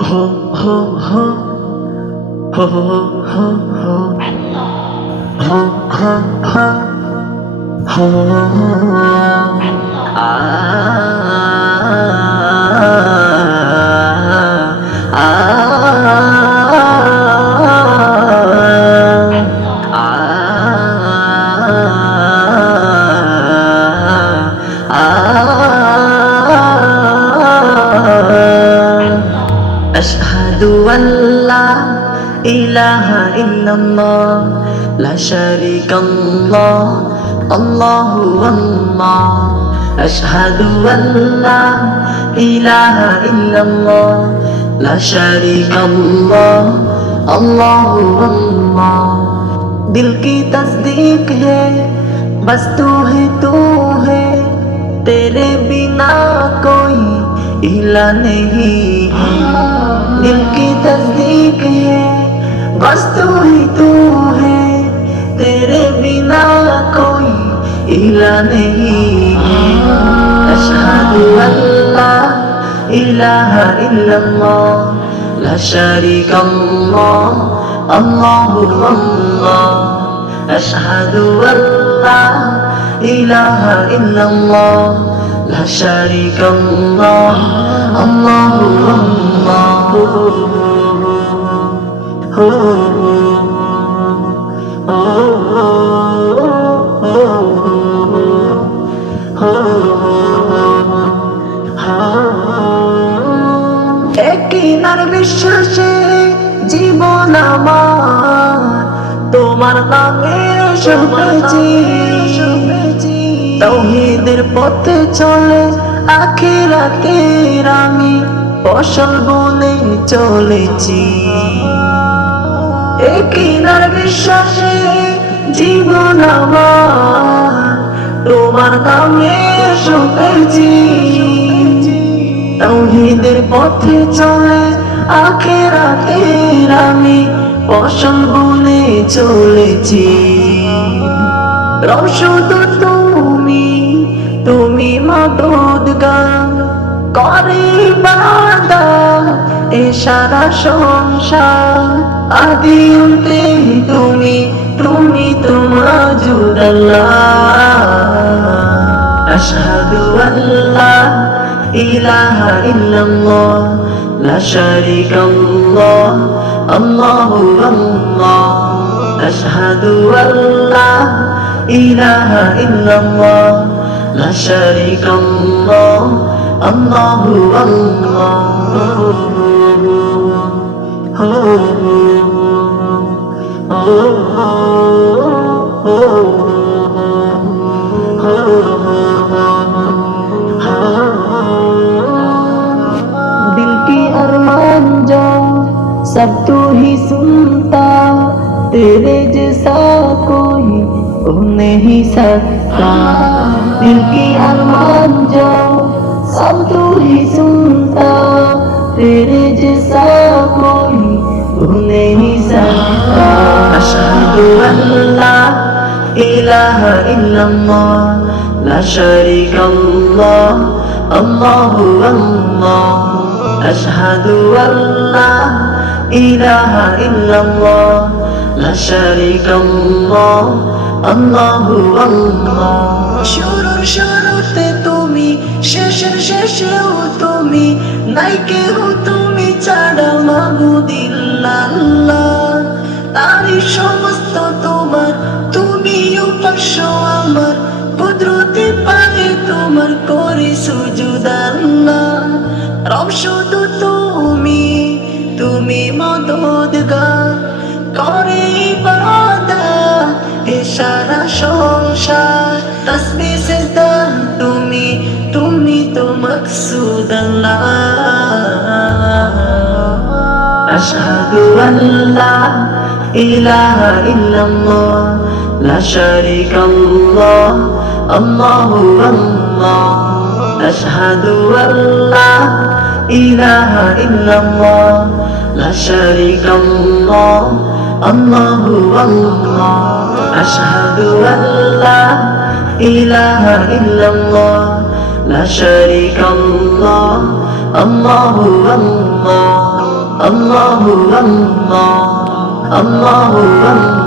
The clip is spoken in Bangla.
ho ho ho ho ho ho ho ho ho ho أشهد أن لا إله إلا الله لا شريك الله الله الله أشهد أن لا إله إلا الله لا شريك الله الله الله दिल की तस्दीक है बस तू है तेरे बिना कोई इला नहीं है दिल की तस्दीक है बस तू है तेरे बिना कोई इला नहीं है अशहदु अल्ला इलाहा इल्लल्लाह ला शरीक अल्लाह अल्लाहु अल्लाह अशहदु अल्ला इलाहा इल्लल्लाह لا شريك الله الله একইনার বিশ্বাসে জীবন আমার তোমার নামে শুভেচ্ছি তাওহীদের পথে চলে আখিরাতের আমি ফসল বনে চলেছি একইনার বিশ্বাসে জীবন আমার তোমার নামে শুভেচ্ছি তাওহীদের পথে চলে আখিরাতের আমি ফসল বনে চলেছি রব শুধু তুমি মাদুদগার করে ইবাদত এ সারা সংসার আদি অন্তে তুমি মাবুদ আল্লাহ আশহাদু আল্লা ইলাহা ইল্লাল্লাহ লা শারীকা লাহ আল্লাহু আল্লাহ আশহাদু আল্লা ইলাহা ইল্লাল্লাহ لا شريك الله الله दिल की अरमान जो सब तू ही सुनता तेरे जैसा कोई हो नहीं सकता दिल की अरमान जो सब तू ही सुनता तेरे जैसा कोई हो नहीं सकता अशहदु अल्ला इलाहा इल्लल्लाह ला शरीका अल्लाह अल्लाहु अल्लाह अशहदु अल्ला इलाहा इल्लल्लाह ला शरीका अल्लाह अल्लाहु अल्लाह শুরুতে তুমি শেষেও তুমি নাই কেহ তুমি ছাড়া মাবুদিল্লাহ তারই সমস্ত তোমার তুমি উপাস্য আমার কুদরতে পারে তোমার করি সুজুদ আল্লাহ রব শুধু তুমি মদদগার করে ইবাদত এ সারা সংসার তসবিহ সিজদা তুমি তো মকসুদ আল্লাহ আশহাদু আল্লা ইলাহা ইল্লাল্লাহ লা শারীকা লাহ আল্লাহু আল্লাহ আশহাদু আল্লা ইলাহা ইল্লাল্লাহ লা শারীকা লাহ আল্লাহু আল্লাহ আশহাদু আল্লা ইলাহা ইল্লাল্লাহ লা শারীকা লাহ আল্লাহু আল্লাহ الله الله الله الله